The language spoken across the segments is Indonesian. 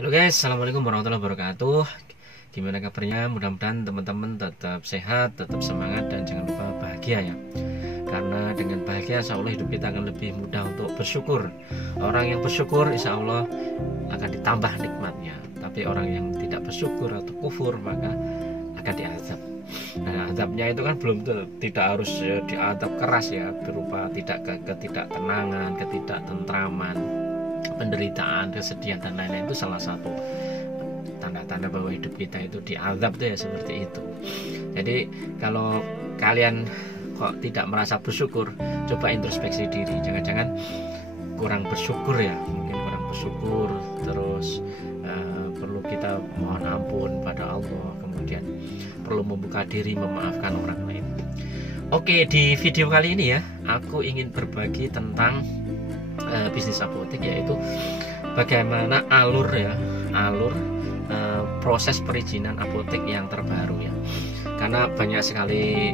Halo guys, assalamualaikum warahmatullahi wabarakatuh. Gimana kabarnya? Mudah-mudahan teman-teman tetap sehat, tetap semangat, dan jangan lupa bahagia ya. Karena dengan bahagia, insya Allah hidup kita akan lebih mudah untuk bersyukur. Orang yang bersyukur, insya Allah akan ditambah nikmatnya. Tapi orang yang tidak bersyukur atau kufur, maka akan diazab. Nah, azabnya itu kan tidak harus diazab keras ya, berupa ketidaktenangan, ketidaktentraman, penderitaan, kesedihan, dan lain-lain. Itu salah satu tanda-tanda bahwa hidup kita itu diazab tuh ya, seperti itu. Jadi kalau kalian kok tidak merasa bersyukur, coba introspeksi diri. Jangan-jangan kurang bersyukur ya, mungkin kurang bersyukur. Terus perlu kita mohon ampun pada Allah, kemudian perlu membuka diri memaafkan orang lain. Oke, di video kali ini ya, aku ingin berbagi tentang bisnis apotek, yaitu bagaimana alur proses perizinan apotek yang terbaru ya. Karena banyak sekali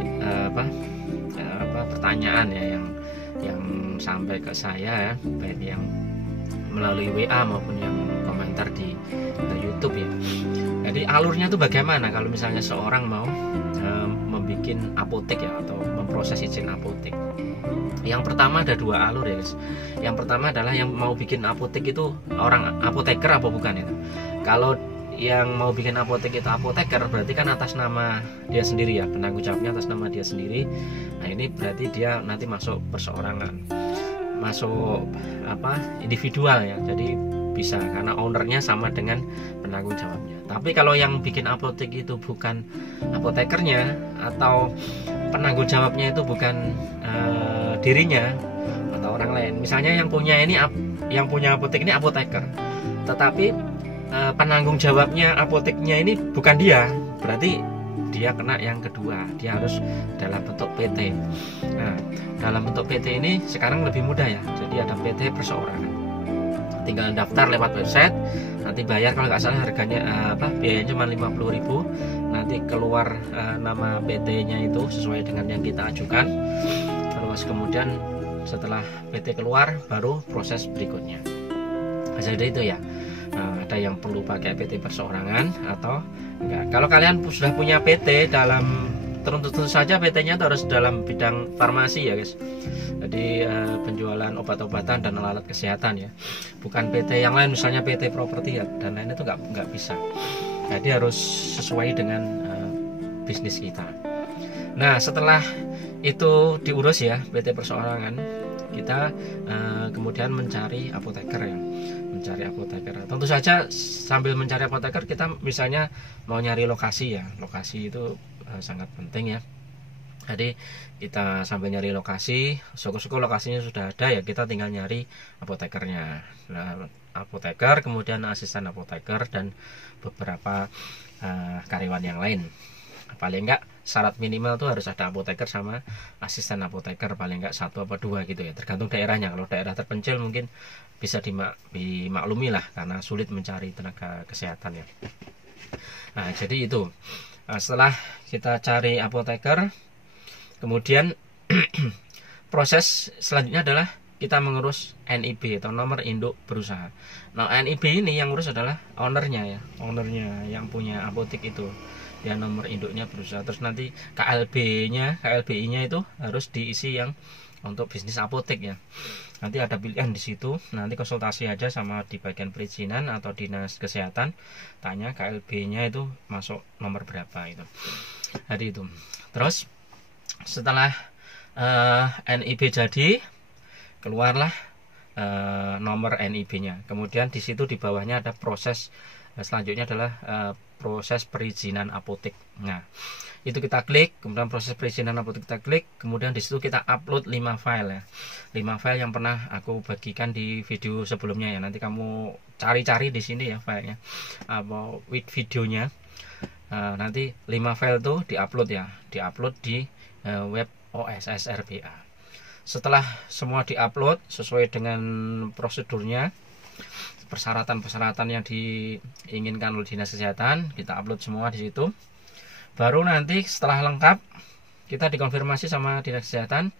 pertanyaan ya yang sampai ke saya ya, baik yang melalui WA maupun yang komentar di YouTube ya. Jadi alurnya itu bagaimana kalau misalnya seorang mau membuat apotek ya, atau memproses izin apotek. Yang pertama ada dua alur ya guys. Yang pertama adalah yang mau bikin apotek itu orang apoteker apa bukan itu. Kalau yang mau bikin apotek itu apoteker, berarti kan atas nama dia sendiri ya, penanggung jawabnya atas nama dia sendiri. Nah ini berarti dia nanti masuk perseorangan, masuk individual ya. Jadi bisa karena ownernya sama dengan penanggung jawabnya. Tapi kalau yang bikin apotek itu bukan apotekernya, atau penanggung jawabnya itu bukan dirinya atau orang lain. Misalnya yang punya apotek ini apoteker, tetapi penanggung jawabnya apoteknya ini bukan dia, berarti dia kena yang kedua. Dia harus dalam bentuk PT. Nah, dalam bentuk PT ini sekarang lebih mudah ya. Jadi ada PT perseorangan. Tinggal daftar lewat website, nanti bayar, kalau nggak salah harganya biayanya cuma 50.000. Nanti keluar nama PT-nya itu sesuai dengan yang kita ajukan. Terus kemudian setelah PT keluar, baru proses berikutnya. Jadi itu ya. Ada yang perlu pakai PT perseorangan atau enggak. Kalau kalian sudah punya PT dalam, tentu saja PT-nya itu harus dalam bidang farmasi ya guys. Jadi penjualan obat-obatan dan alat kesehatan ya. Bukan PT yang lain, misalnya PT properti ya, dan lain itu nggak bisa. Jadi harus sesuai dengan bisnis kita. Nah setelah itu diurus ya PT perseorangan, kita kemudian mencari apoteker ya. Mencari apoteker. Tentu saja sambil mencari apoteker, kita misalnya mau nyari lokasi ya. Lokasi itu sangat penting ya. Jadi kita sambil nyari lokasi, syukur-syukur lokasinya sudah ada ya, kita tinggal nyari apotekernya. Nah, apoteker, kemudian asisten apoteker, dan beberapa karyawan yang lain. Paling enggak syarat minimal tuh harus ada apoteker sama asisten apoteker, paling enggak 1 atau 2 gitu ya, tergantung daerahnya. Kalau daerah terpencil mungkin bisa dimaklumi lah, karena sulit mencari tenaga kesehatan ya. Nah jadi itu, setelah kita cari apoteker, kemudian proses selanjutnya adalah kita mengurus NIB atau nomor induk berusaha. Nah NIB ini yang ngurus adalah ownernya ya, ownernya yang punya apotek itu, dia nomor induknya berusaha. Terus nanti KLBI-nya itu harus diisi yang untuk bisnis apotek ya. Nanti ada pilihan di situ, nanti konsultasi aja sama di bagian perizinan atau dinas kesehatan, tanya KLB-nya itu masuk nomor berapa itu. Jadi itu. Terus setelah NIB jadi, keluarlah nomor NIB-nya. Kemudian di situ di bawahnya ada proses selanjutnya adalah proses perizinan apotek. Nah, itu kita klik, kemudian proses perizinan apotek kita klik, kemudian di situ kita upload 5 file ya. 5 file yang pernah aku bagikan di video sebelumnya ya. Nanti kamu cari-cari di sini ya filenya, with videonya. Nanti 5 file tuh diupload ya, diupload di web OSS RBA. Setelah semua diupload sesuai dengan prosedurnya, persyaratan-persyaratan yang diinginkan oleh dinas kesehatan, kita upload semua di situ. Baru nanti setelah lengkap, kita dikonfirmasi sama dinas kesehatan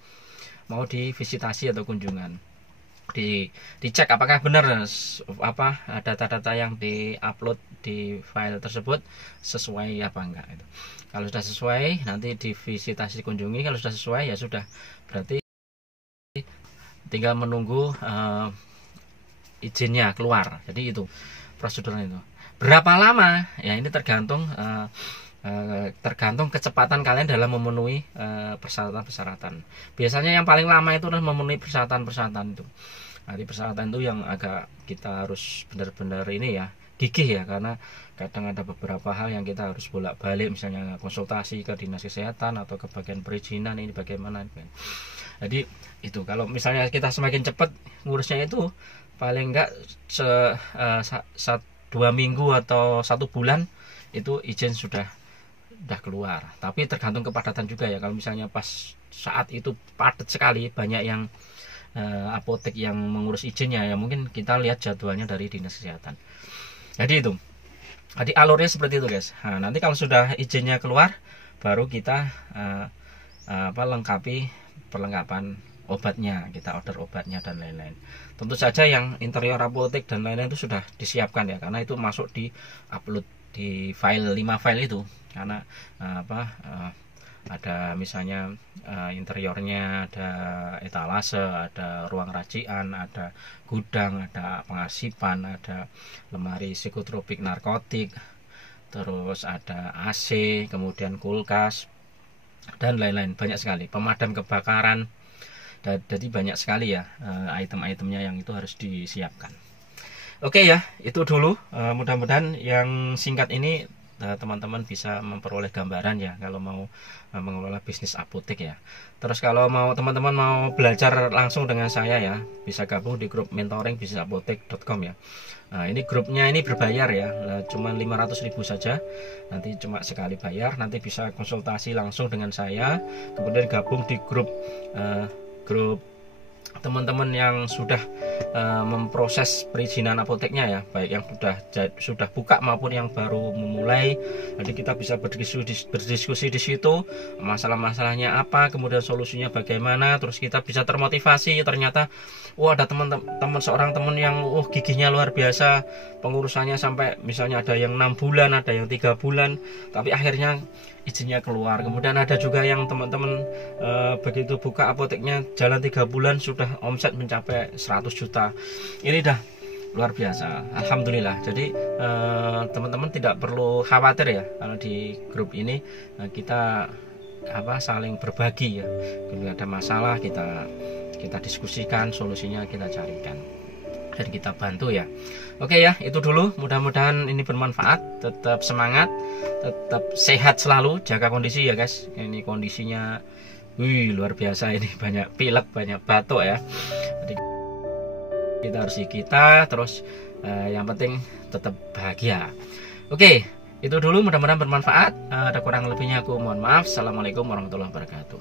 mau divisitasi atau kunjungan. dicek apakah benar apa data-data yang diupload di file tersebut sesuai apa enggak itu. Kalau sudah sesuai nanti divisitasi kunjungi, kalau sudah sesuai ya sudah, berarti tinggal menunggu izinnya keluar. Jadi itu prosedurnya itu. Berapa lama? Ya ini tergantung kecepatan kalian dalam memenuhi persyaratan-persyaratan. Biasanya yang paling lama itu adalah memenuhi persyaratan-persyaratan itu. Nanti persyaratan itu yang agak kita harus benar-benar ini ya, gigih ya, karena kadang ada beberapa hal yang kita harus bolak-balik, misalnya konsultasi ke dinas kesehatan atau ke bagian perizinan, ini bagaimana. Jadi itu kalau misalnya kita semakin cepat ngurusnya itu paling enggak 2 minggu atau 1 bulan itu izin sudah keluar. Tapi tergantung kepadatan juga ya. Kalau misalnya pas saat itu padat sekali, banyak yang apotek yang mengurus izinnya, ya mungkin kita lihat jadwalnya dari dinas kesehatan. Jadi itu. Jadi alurnya seperti itu guys. Nah, nanti kalau sudah izinnya keluar, baru kita lengkapi perlengkapan obatnya, kita order obatnya dan lain-lain. Tentu saja yang interior apotek dan lain-lain itu sudah disiapkan ya, karena itu masuk di upload di file 5 file itu. Karena ada misalnya interiornya, ada etalase, ada ruang racian, ada gudang, ada pengasipan, ada lemari psikotropik narkotik, terus ada AC, kemudian kulkas dan lain-lain, banyak sekali, pemadam kebakaran. Jadi banyak sekali ya item-itemnya yang itu harus disiapkan. Oke ya, itu dulu. Mudah-mudahan yang singkat ini teman-teman bisa memperoleh gambaran ya kalau mau mengelola bisnis apotek ya. Terus kalau mau teman-teman mau belajar langsung dengan saya ya, bisa gabung di grup mentoring bisnisapotek.com ya. Nah, ini grupnya ini berbayar ya, cuma 500.000 saja. Nanti cuma sekali bayar, nanti bisa konsultasi langsung dengan saya. Kemudian gabung di grup teman-teman yang sudah memproses perizinan apoteknya ya, baik yang sudah buka maupun yang baru memulai. Jadi kita bisa berdiskusi di situ, masalah-masalahnya apa, kemudian solusinya bagaimana. Terus kita bisa termotivasi, ternyata ada seorang teman yang gigihnya luar biasa, pengurusannya sampai misalnya ada yang 6 bulan, ada yang 3 bulan, tapi akhirnya izinnya keluar. Kemudian ada juga yang teman-teman begitu buka apoteknya jalan 3 bulan sudah omset mencapai 100 juta. Ini dah luar biasa, alhamdulillah. Jadi teman-teman tidak perlu khawatir ya, kalau di grup ini kita saling berbagi ya. Kalau ada masalah kita diskusikan, solusinya kita carikan dan kita bantu ya. Oke ya, itu dulu. Mudah-mudahan ini bermanfaat. Tetap semangat, tetap sehat selalu, jaga kondisi ya guys. Ini kondisinya luar biasa, ini banyak pilek, banyak batuk ya. Jadi kita harus terus yang penting tetap bahagia. Oke, itu dulu. Mudah-mudahan bermanfaat. Ada kurang lebihnya aku mohon maaf. Assalamualaikum warahmatullahi wabarakatuh.